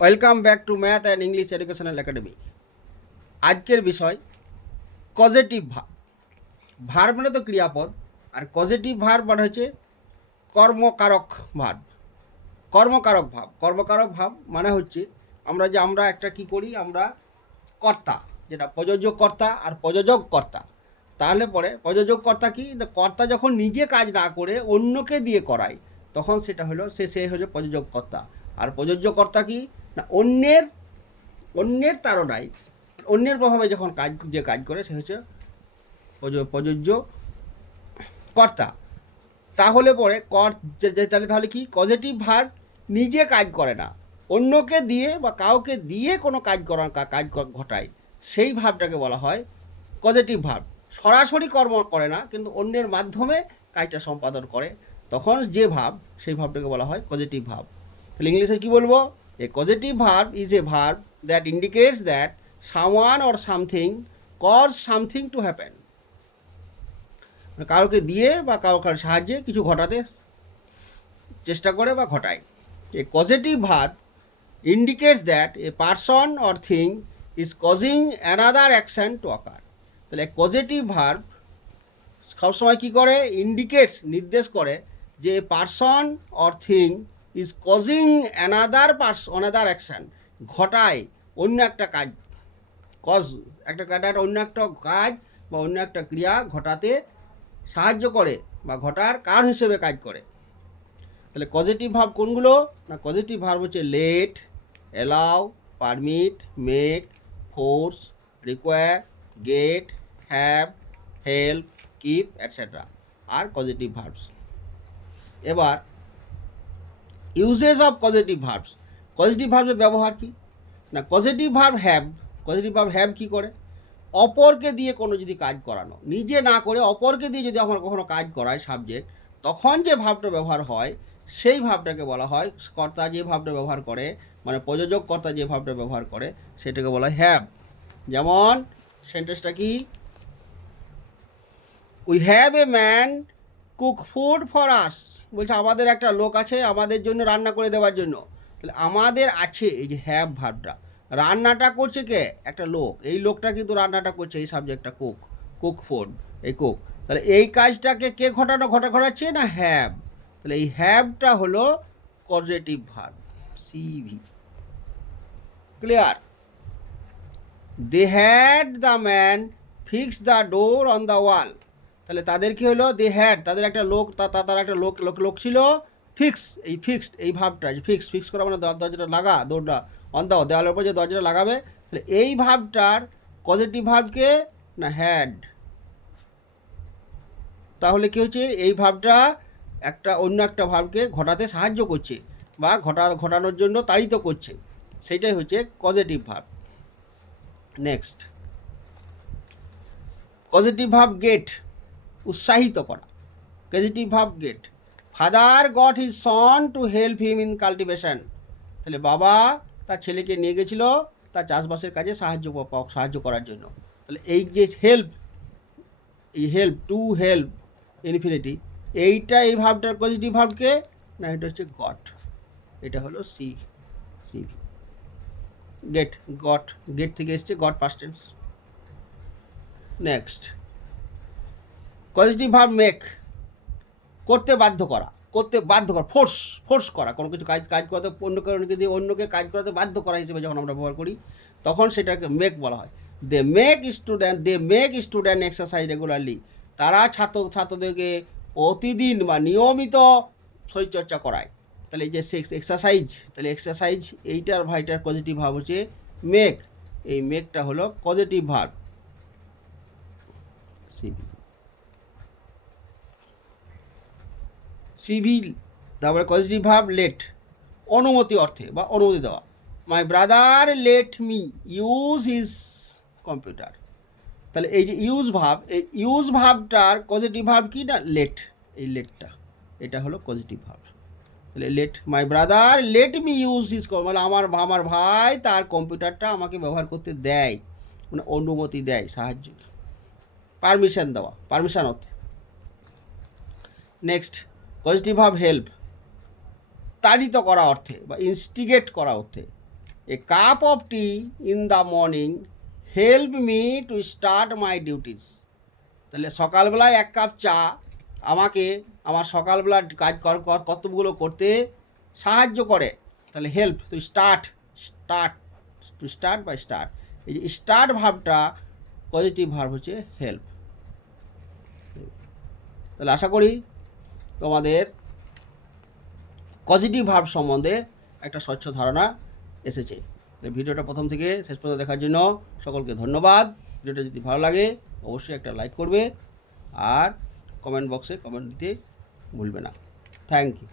Welcome back to math and English educational academy. আজকের বিষয় causative verb. Verb মানে তো ক্রিয়াপদ, আর কজেটিভ ভার্ব মানে হচ্ছে কর্মকারক ভার্ব। কর্মকারক ভাব, কর্মকারক ভাব মানে হচ্ছে আমরা একটা কি করি, আমরা কর্তা, যেটা প্রযোজক কর্তা আর প্রযোজক কর্তা। তাহলে পরে প্রযোজক কর্তা কি, কর্তা যখন নিজে কাজ না করে অন্যকে দিয়ে করায়, তখন সেটা হলো সে হলো প্রযোজক কর্তা। আর প্রযোজ্য কর্তা কি না, অন্যের তাড়নায়, অন্যের প্রভাবে যখন যে কাজ করে সে হচ্ছে প্রযোজ্য কর্তা। তাহলে পরে তাহলে কি, পজিটিভ ভার্ব নিজে কাজ করে না, অন্যকে দিয়ে বা কাউকে দিয়ে কোনো কাজ ঘটায়, সেই ভাবটাকে বলা হয় পজিটিভ ভার্ব। সরাসরি কর্ম করে না, কিন্তু অন্যের মাধ্যমে কাজটা সম্পাদন করে, তখন যে ভাব, সেই ভাবটাকে বলা হয় পজিটিভ ভার্ব। তাহলে ইংলিশে কি বলবো? A positive verb is a verb that indicates that someone or something cause something to happen. কাউকে দিয়ে বা কারোর সাহায্যে কিছু ঘটাতে চেষ্টা করে বা ঘটায়। A positive verb indicates that a person or thing is causing another action to occur. তাহলে পজিটিভ ভার্ব সবসময় কী করে, ইন্ডিকেটস, নির্দেশ করে যে person or thing is causing another action, ঘটায় অন্য একটা কাজ, অন্য একটা কাজ বা অন্য একটা ক্রিয়া ঘটাতে সাহায্য করে বা ঘটার কারণ হিসেবে কাজ করে। তাহলে পজিটিভ ভার্ব কোনগুলো না, পজিটিভ ভার্ব হচ্ছে let, allow, permit, make, force, require, get, have, help, keep etcetera আর পজিটিভ ভার্বস। এবার uses of positive verbs. Positive ভার্বের ব্যবহার কি না, পজিটিভ ভার্ব হ্যাভ কী করে, অপরকে দিয়ে কোনো যদি কাজ করানো, নিজে না করে অপরকে দিয়ে যদি আমরা কখনো কাজ করায় সাবজেক্ট, তখন যে ভাবটা ব্যবহার হয় সেই ভাবটাকে বলা হয়, কর্তা যে ভাবটা ব্যবহার করে, মানে প্রযোজক কর্তা যে ভাবটা ব্যবহার করে সেটাকে বলা হয় হ্যাভ। যেমন সেন্টেন্সটা কি, we have a man cook food for us, বলছে আমাদের একটা লোক আছে আমাদের জন্য রান্না করে দেওয়ার জন্য। তাহলে আমাদের আছে, এই যে হ্যাভ ভাবটা, রান্নাটা করছে কে, একটা লোক, এই লোকটা কিন্তু রান্নাটা করছে, এই সাবজেক্টটা কুক ফুড, এই কুক। তাহলে এই কাজটাকে কে ঘটাচ্ছে না, হ্যাভ। তাহলে এই হ্যাভটা হলো পজিটিভ ভার্ব, সিভি। Clear? They had the man fix the door on the wall. তাহলে তাদের কি হলো, দে হ্যাড, তাদের একটা লোক, তার একটা লোক ছিল, ফিক্সড এই ভাবটা, ফিক্স করা মানে দরজাটা লাগা, দৌড়টা, অন দ্য, দেওয়ালের উপর যে দরজাটা লাগাবে, তাহলে এই ভাবটার পজিটিভ ভাবকে না হ্যাড। তাহলে কি হচ্ছে, এই ভাবটা অন্য একটা ভাবকে ঘটাতে সাহায্য করছে বা ঘটানোর জন্য তাড়িত করছে, সেটাই হচ্ছে পজিটিভ ভাব। নেক্সট, পজিটিভ ভাব গেট, উৎসাহিত করা। পজিটিভ ভাব get, father got his son to help him in cultivation. তাহলে বাবা তার ছেলেকে নিয়ে গেছিল তার চাষবাসের কাজে সাহায্য করার জন্য। তাহলে এই যে হেল্প টু হেল্প ইনফিনিটি, এই ভাবটার পজিটিভ ভাবকে না, এটা হচ্ছে গট, এটা হলো সি গেট থেকে এসছে, goat past tense. Next, positive verb make, করতে বাধ্য করা, ফোর্স করা, কোনো কিছু কাজ করতে, অন্যকে কাজ করাতে বাধ্য করা হিসেবে যখন আমরা ব্যবহার করি, তখন সেটাকে মেক বলা হয়। They make student exercise regularly, তারা ছাত্রদেরকে প্রতিদিন বা নিয়মিত শরীরচর্চা করায়। তাহলে এই যে এক্সারসাইজ, তাহলে এক্সারসাইজ এইটার পজিটিভ ভার্ব হচ্ছে মেক, এই মেকটা হলো পজিটিভ ভার্ব, সিভিল। তারপরে পজিটিভ ভার্ব লেট, অনুমতি অর্থে বা অনুমতি দেওয়া। মাই brother let me use his computer. তাহলে এই যে ইউজ ভার্বটার পজিটিভ ভার্ব কি না, লেট, এই লেটটা, এটা হলো পজিটিভ ভার্ব। তাহলে let, my brother let me use his, মানে আমার ভাই তার কম্পিউটারটা আমাকে ব্যবহার করতে দেয়, মানে অনুমতি দেয়, সাহায্য, পারমিশন দেওয়া, পারমিশন অর্থে। নেক্সট, পজিটিভ ভার্ব হেল্প, তাড়িত করা অর্থে বা ইনস্টিগেট করা অর্থে। A cup of tea in the morning help me to start my duties. তাহলে সকালবেলায় 1 কাপ চা আমাকে আমার সকালবেলার কর্তব্যগুলো করতে সাহায্য করে। তাহলে হেল্প টু স্টার্ট, বা স্টার্ট, এই যে স্টার্ট ভার্বটা পজিটিভ ভার্ব হচ্ছে হেল্প। তাহলে আশা করি তোমাদের পজিটিভ ভার্ব সম্বন্ধে একটা স্বচ্ছ ধারণা এসেছে। ভিডিওটা প্রথম থেকে শেষ পর্যন্ত দেখার জন্য সকলকে ধন্যবাদ। ভিডিওটা যদি ভালো লাগে অবশ্যই একটা লাইক করবে আর কমেন্ট বক্সে কমেন্ট দিতে ভুলবে না। Thank you.